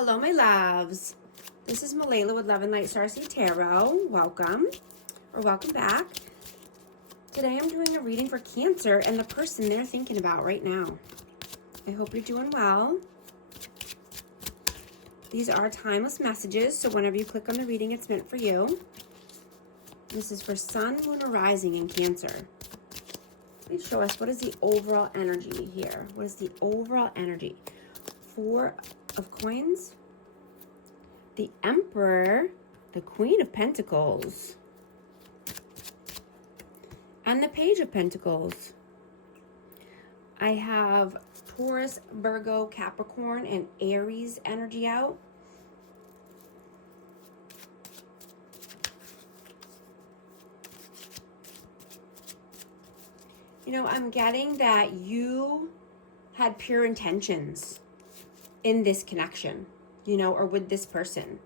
Hello, my loves. This is Malayla with Love and Light Starseed Tarot. Welcome, or welcome back. Today I'm doing a reading for Cancer and the person they're thinking about right now. I hope you're doing well. These are timeless messages, so whenever you click on the reading, it's meant for you. This is for Sun, Moon, or Rising in Cancer. Please show us, what is the overall energy here? What is the overall energy? Four of Coins, the Emperor, the Queen of Pentacles, and the Page of Pentacles. I have Taurus, Virgo, Capricorn, and Aries energy out. You know, I'm getting that you had pure intentions in this connection, you know, or with this person.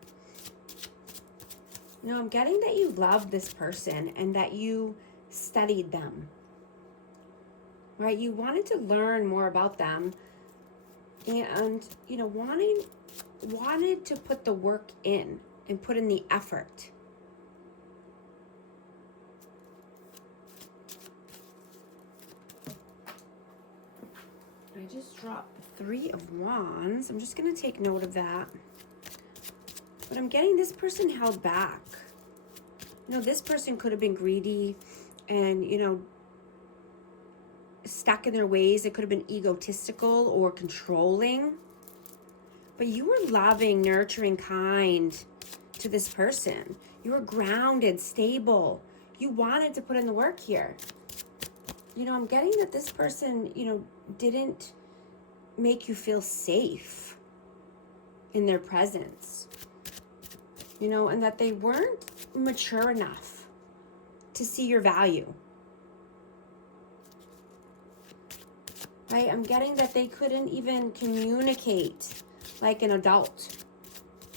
You know, I'm getting that you love this person and that you studied them, right? You wanted to learn more about them and, you know, wanted to put the work in and put in the effort. I just dropped the Three of Wands. I'm just going to take note of that. But I'm getting this person held back. You know, this person could have been greedy and, you know, stuck in their ways. It could have been egotistical or controlling. But you were loving, nurturing, kind to this person. You were grounded, stable. You wanted to put in the work here. You know, I'm getting that this person, you know, didn't make you feel safe in their presence. You know, and that they weren't mature enough to see your value. Right? I'm getting that they couldn't even communicate like an adult.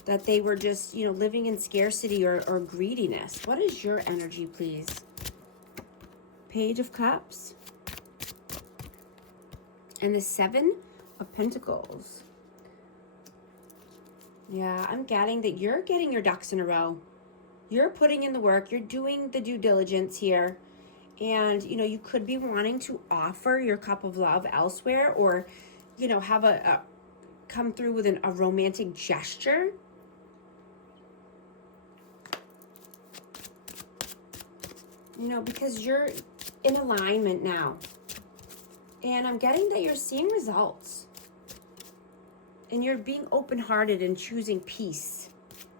That they were just, you know, living in scarcity or greediness. What is your energy, please? Page of Cups. And the Seven of Pentacles. Yeah, I'm getting that you're getting your ducks in a row. You're putting in the work. You're doing the due diligence here. And, you know, you could be wanting to offer your cup of love elsewhere or, you know, have a come through with a romantic gesture. You know, because you're in alignment now. And I'm getting that you're seeing results. And you're being open-hearted and choosing peace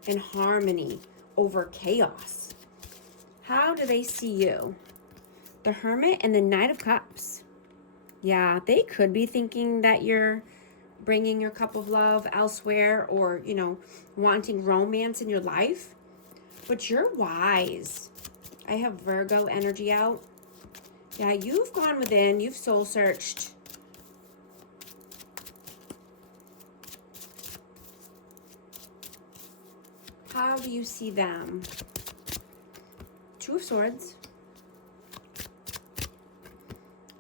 and harmony over chaos. How do they see you? The Hermit and the Knight of Cups. Yeah, they could be thinking that you're bringing your cup of love elsewhere or, you know, wanting romance in your life. But you're wise. I have Virgo energy out. Yeah, you've gone within. You've soul searched. How do you see them? Two of Swords.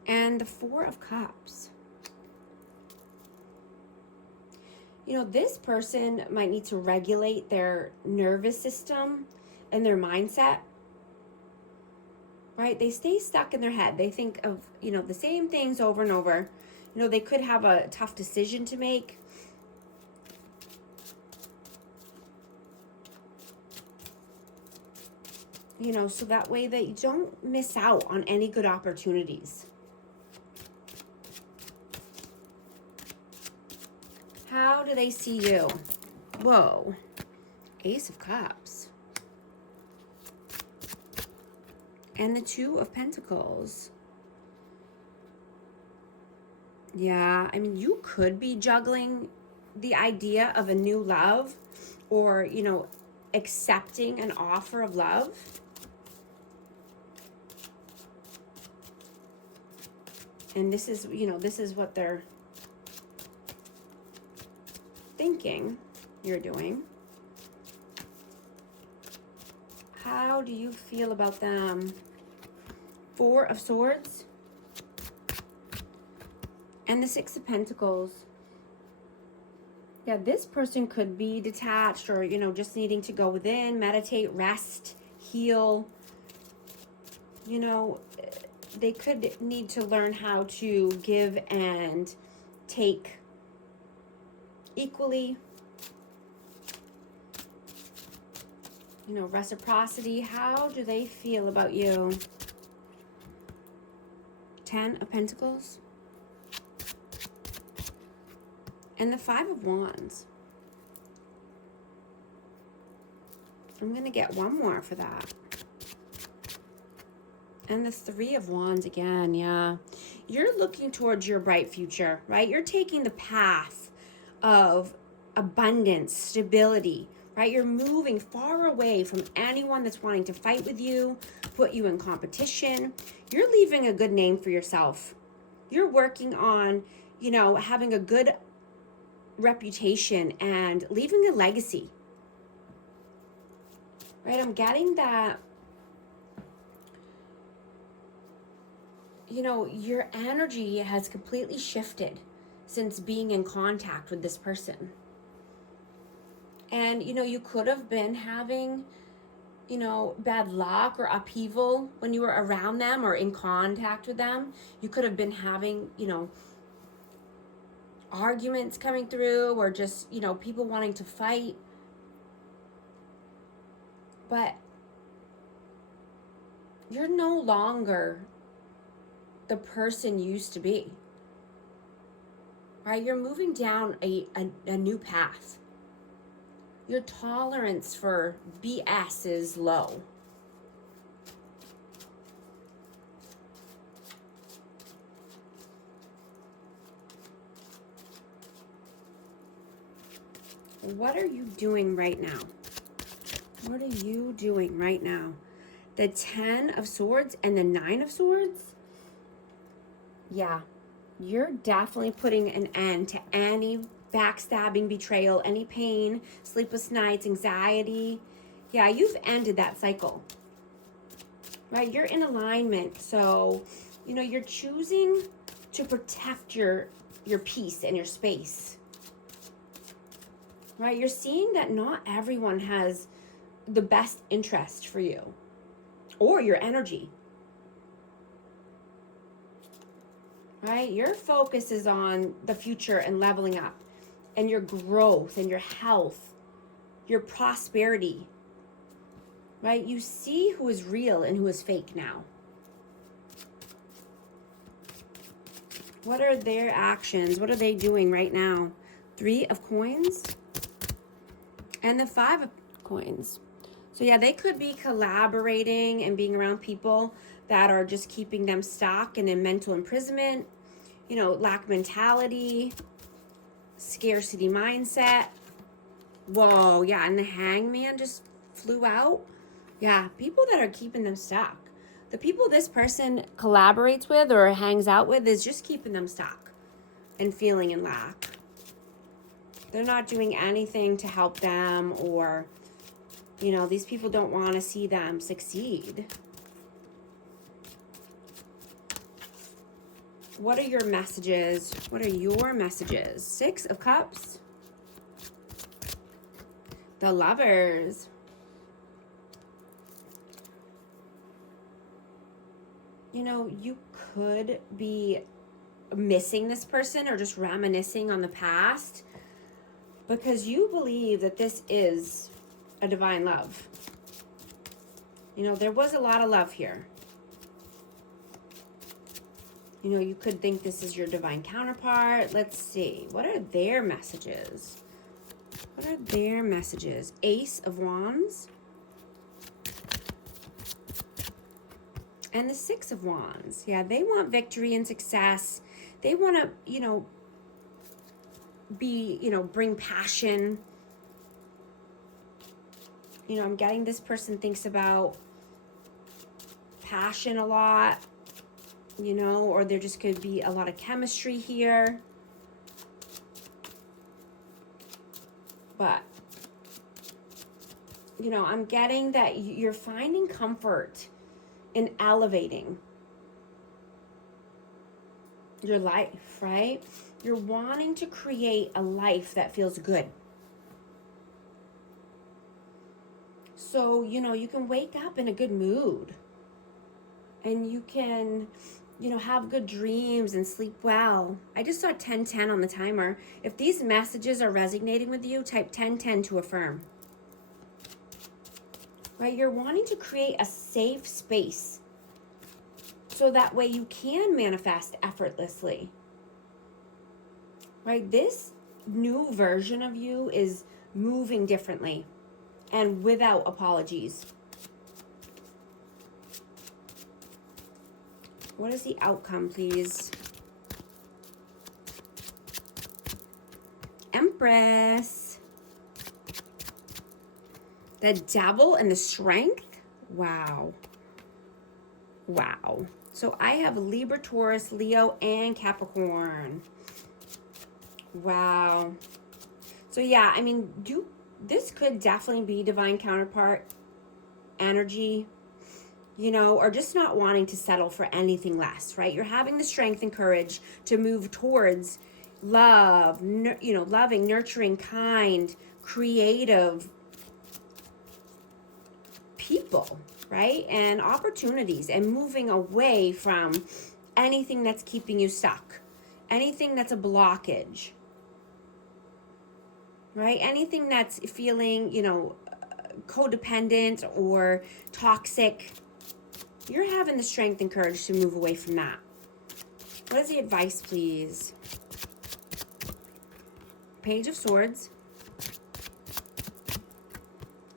And the Four of Cups. You know, this person might need to regulate their nervous system and their mindset. Right? They stay stuck in their head. They think of, you know, the same things over and over. You know, they could have a tough decision to make. You know, so that way that you don't miss out on any good opportunities. How do they see you? Whoa. Ace of Cups. And the Two of Pentacles. Yeah, I mean, you could be juggling the idea of a new love or, you know, accepting an offer of love. And this is, you know, this is what they're thinking you're doing. How do you feel about them? Four of Swords and the Six of Pentacles. Yeah, this person could be detached or, you know, just needing to go within, meditate, rest, heal. You know, they could need to learn how to give and take equally. You know, reciprocity. How do they feel about you? 10 of Pentacles. And the 5 of Wands. I'm going to get one more for that. And the 3 of Wands again, yeah. You're looking towards your bright future, right? You're taking the path of abundance, stability, right? You're moving far away from anyone that's wanting to fight with you, put you in competition. You're leaving a good name for yourself. You're working on, you know, having a good reputation and leaving a legacy, right? I'm getting that, you know, your energy has completely shifted since being in contact with this person. And, you know, you could have been having, you know, bad luck or upheaval when you were around them or in contact with them. You could have been having, you know, arguments coming through or just, you know, people wanting to fight. But you're no longer the person you used to be, right? You're moving down a new path. Your tolerance for BS is low. What are you doing right now? What are you doing right now? The 10 of Swords and the 9 of Swords? Yeah, you're definitely putting an end to any backstabbing, betrayal, any pain, sleepless nights, anxiety. Yeah, you've ended that cycle, right? You're in alignment. So, you know, you're choosing to protect your peace and your space, right? You're seeing that not everyone has the best interest for you or your energy, right? Your focus is on the future and leveling up and your growth and your health, your prosperity, right? You see who is real and who is fake now. What are their actions? What are they doing right now? 3 of Coins and the 5 of Coins. So yeah, they could be collaborating and being around people that are just keeping them stuck and in mental imprisonment, you know, lack mentality, scarcity mindset. Whoa, yeah, and the Hangman just flew out. Yeah, people that are keeping them stuck. The people this person collaborates with or hangs out with is just keeping them stuck and feeling in lack. They're not doing anything to help them, or, you know, these people don't want to see them succeed. What are your messages? What are your messages? 6 of Cups. The Lovers. You know, you could be missing this person or just reminiscing on the past because you believe that this is a divine love. You know, there was a lot of love here. You know, you could think this is your divine counterpart. Let's see. What are their messages? What are their messages? Ace of Wands. And the 6 of Wands. Yeah, they want victory and success. They want to, you know, bring passion. You know, I'm getting this person thinks about passion a lot, you know, or there just could be a lot of chemistry here. But, you know, I'm getting that you're finding comfort in elevating your life, right? You're wanting to create a life that feels good. So, you can wake up in a good mood. And you can, have good dreams and sleep well. I just saw 1010 on the timer. If these messages are resonating with you, type 1010 to affirm. Right? You're wanting to create a safe space so that way you can manifest effortlessly. Right? This new version of you is moving differently and without apologies. What is the outcome, please? Empress. The Devil and the Strength? Wow. Wow. So I have Libra, Taurus, Leo, and Capricorn. Wow. So yeah, I mean, this could definitely be divine counterpart energy, or just not wanting to settle for anything less, right? You're having the strength and courage to move towards love, loving, nurturing, kind, creative people, right? And opportunities, and moving away from anything that's keeping you stuck, anything that's a blockage, right? Anything that's feeling, codependent or toxic. You're having the strength and courage to move away from that. What is the advice, please? Page of Swords.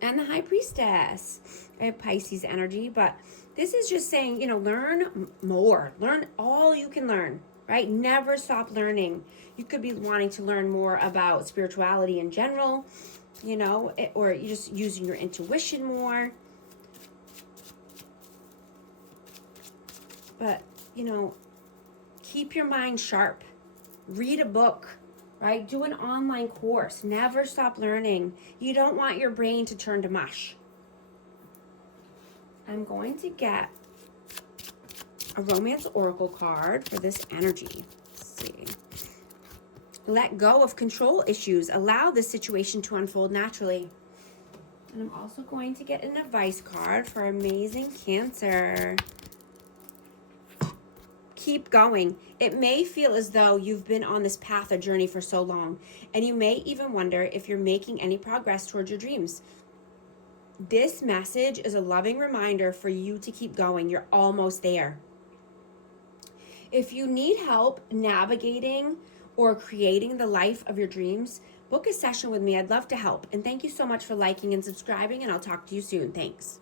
And the High Priestess. I have Pisces energy, but this is just saying, learn more. Learn all you can learn, right? Never stop learning. You could be wanting to learn more about spirituality in general, or you're just using your intuition more. But, keep your mind sharp. Read a book, right? Do an online course. Never stop learning. You don't want your brain to turn to mush. I'm going to get a romance oracle card for this energy. Let's see. Let go of control issues. Allow this situation to unfold naturally. And I'm also going to get an advice card for amazing Cancer. Keep going. It may feel as though you've been on this path or journey for so long, and you may even wonder if you're making any progress towards your dreams. This message is a loving reminder for you to keep going. You're almost there. If you need help navigating or creating the life of your dreams, book a session with me. I'd love to help. And thank you so much for liking and subscribing, and I'll talk to you soon. Thanks.